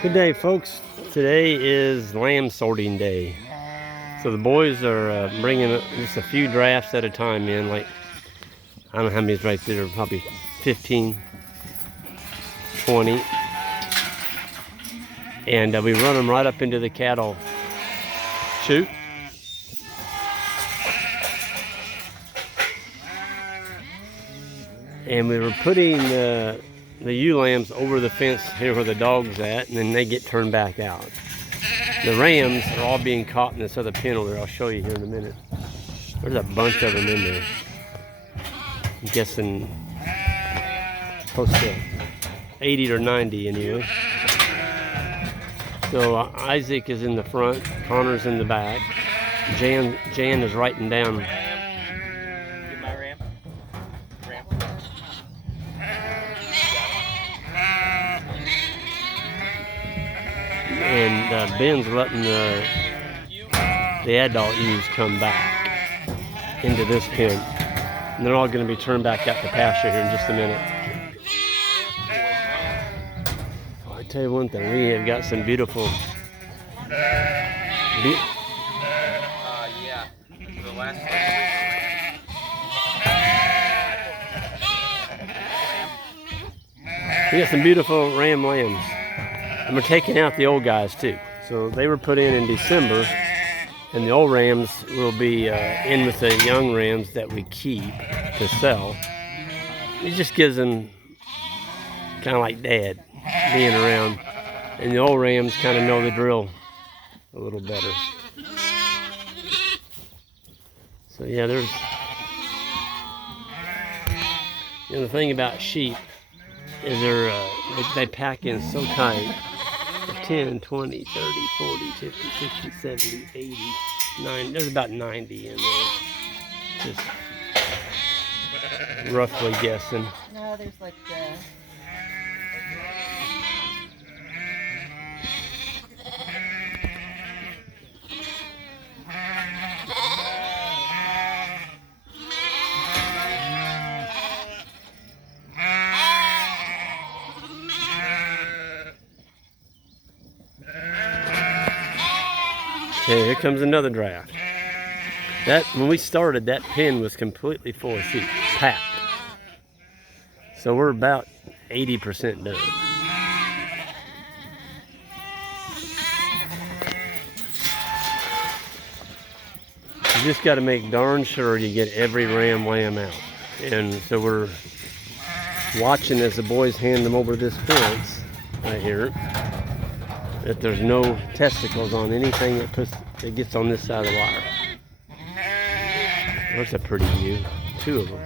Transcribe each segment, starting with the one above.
Good day, folks. Today is lamb sorting day. So the boys are bringing just a few drafts at a time in. Like, I don't know how many's right there, probably 15, 20. And we run them right up into the cattle chute. And we were putting the ewe lambs over the fence here where the dog's at, and then they get turned back out. The rams are all being caught in this other pen over there. I'll show you here in a minute. There's a bunch of them in there. I'm guessing close to 80 or 90 anyway. So Isaac is in the front, Connor's in the back. Jan is writing down. And Ben's letting the adult ewes come back into this pen. And they're all going to be turned back out to pasture here in just a minute. Well, I tell you one thing, we have got some beautiful... We got some beautiful ram lambs. And we're taking out the old guys too. So they were put in December, and the old rams will be in with the young rams that we keep to sell. It just gives them kind of like dad being around, and the old rams kind of know the drill a little better. So yeah, there's, the thing about sheep is they pack in so tight. 10, 20, 30, 40, 50, 60, 70, 80, 90. There's about 90 in there. Just roughly guessing. No, there's like Okay, here comes another draft. When we started, that pen was completely full of sheep, packed. So we're about 80% done. You just got to make darn sure you get every ram lamb out. And so we're watching as the boys hand them over this fence right here, that there's no testicles on anything that gets on this side of the wire. That's a pretty view. Two of them.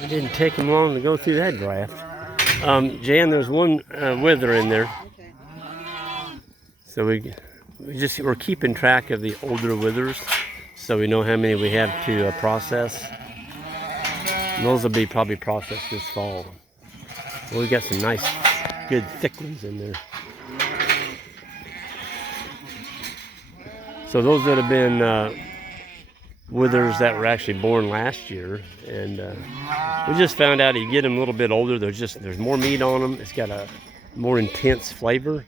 It didn't take them long to go through that draft. Jan, there's one wither in there. So we're keeping track of the older withers, so we know how many we have to process. And those will be probably processed this fall. Well, we got some nice, good thick ones in there. So those that have been withers that were actually born last year, and we just found out you get them a little bit older, there's more meat on them. It's got a more intense flavor,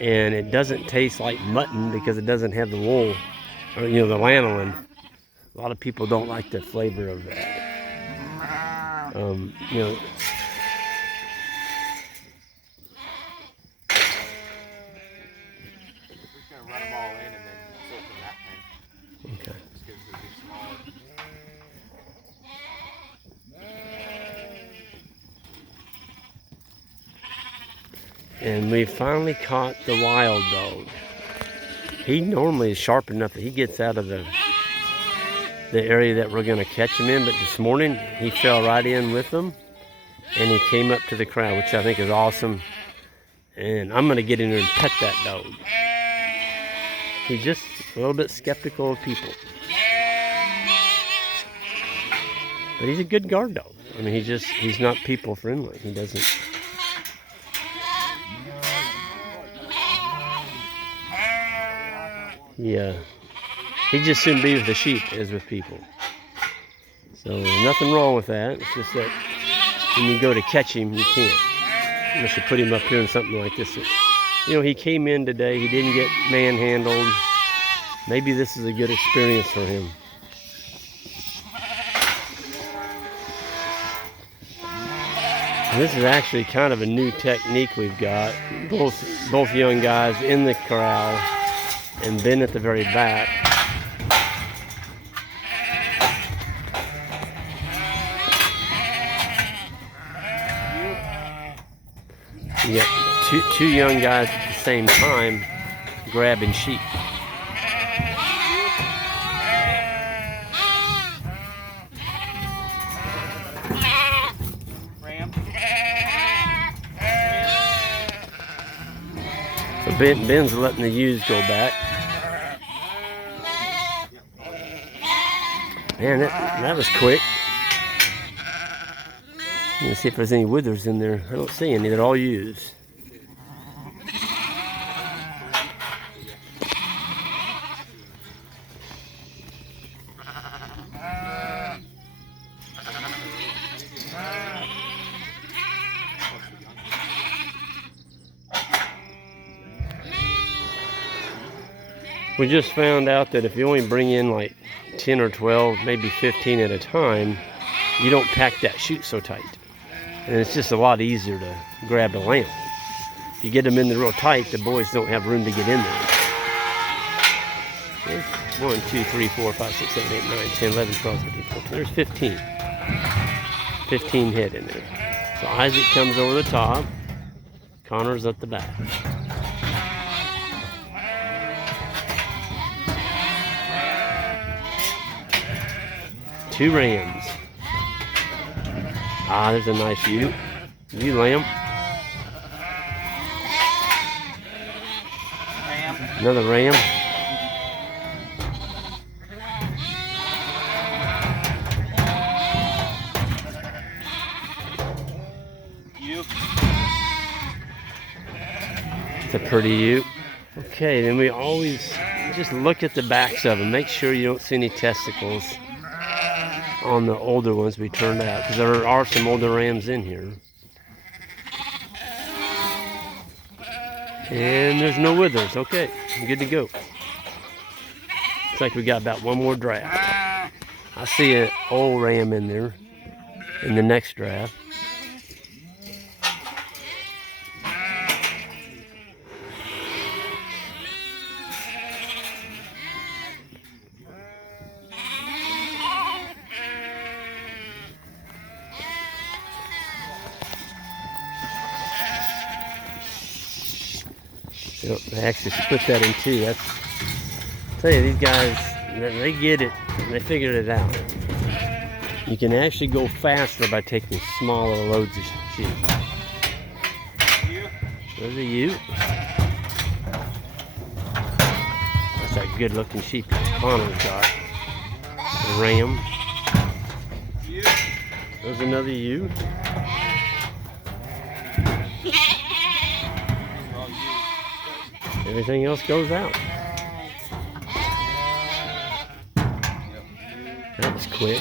and it doesn't taste like mutton because it doesn't have the wool, or the lanolin. A lot of people don't like the flavor of that. Okay. And we finally caught the wild dog. He normally is sharp enough that he gets out of the area that we're going to catch him in, but this morning he fell right in with them, and he came up to the crowd, which I think is awesome. And I'm going to get in there and pet that dog. He's just a little bit skeptical of people. But he's a good guard dog. I mean, he's not people friendly. He doesn't. Yeah. He'd just soon be with the sheep as with people. So nothing wrong with that. It's just that when you go to catch him, you can't. Unless you put him up here in something like this. You know, he came in today. He didn't get manhandled. Maybe this is a good experience for him. And this is actually kind of a new technique we've got. Both young guys in the corral and Ben at the very back. You got two young guys at the same time grabbing sheep. So Ben's letting the ewes go back. Man, that was quick. Let's see if there's any withers in there. I don't see any. They're all ewes. We just found out that if you only bring in like 10 or 12, maybe 15 at a time, you don't pack that chute so tight. And it's just a lot easier to grab the lamb. If you get them in there real tight, the boys don't have room to get in there. There's 1, 2, 3, 4, 5, 6, 7, 8, 9, 10, 11, 12, 13, 14. There's 15. 15 head in there. So Isaac comes over the top. Connor's at the back. Two rams. Ah, there's a nice ewe. Ewe lamb. Another ram. It's a pretty ewe. Okay, then we always just look at the backs of them. Make sure you don't see any testicles on the older ones we turned out, because there are some older rams in here. And there's no withers. Okay, I'm good to go. Looks like we got about one more draft. I see an old ram in there in the next draft. Yep, they actually split that in two. That's, I tell you, these guys, they get it. They figured it out. You can actually go faster by taking smaller loads of sheep. There's a ewe. That's that good-looking sheep Connor's got. A ram. There's another ewe. Everything else goes out. That was quick.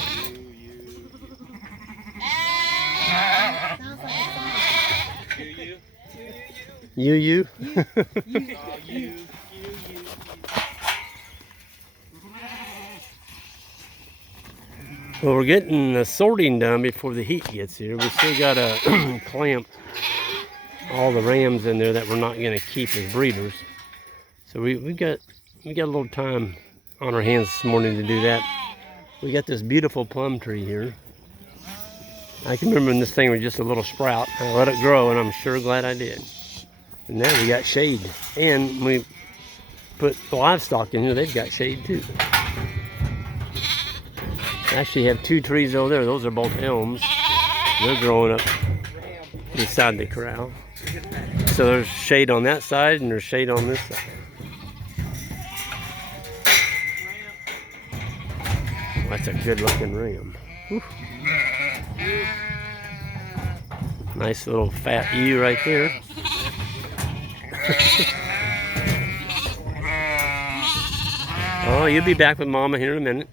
You. Well, we're getting the sorting done before the heat gets here. We still got to clamp all the rams in there that we're not going to keep as breeders. So we got a little time on our hands this morning to do that. We got this beautiful plum tree here. I can remember when this thing was just a little sprout. I let it grow, and I'm sure glad I did. And now we got shade. And we put the livestock in here, they've got shade too. I actually have two trees over there. Those are both elms. They're growing up beside the corral. So there's shade on that side and there's shade on this side. That's a good looking ram. Whew. Nice little fat ewe right there. Oh, you'll be back with Mama here in a minute.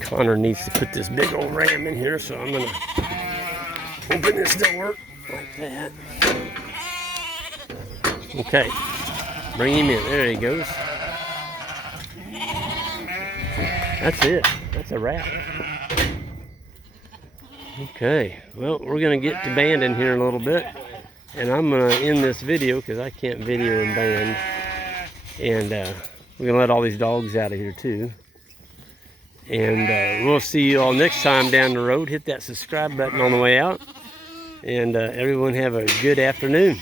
Connor needs to put this big old ram in here, so I'm gonna open this door like that. Okay, bring him in. There he goes. That's it. That's a wrap. Okay, well, we're gonna get to banding here in a little bit, and I'm gonna end this video because I can't video and band, and we're gonna let all these dogs out of here too. And we'll see you all next time down the road. Hit that subscribe button on the way out, and everyone have a good afternoon.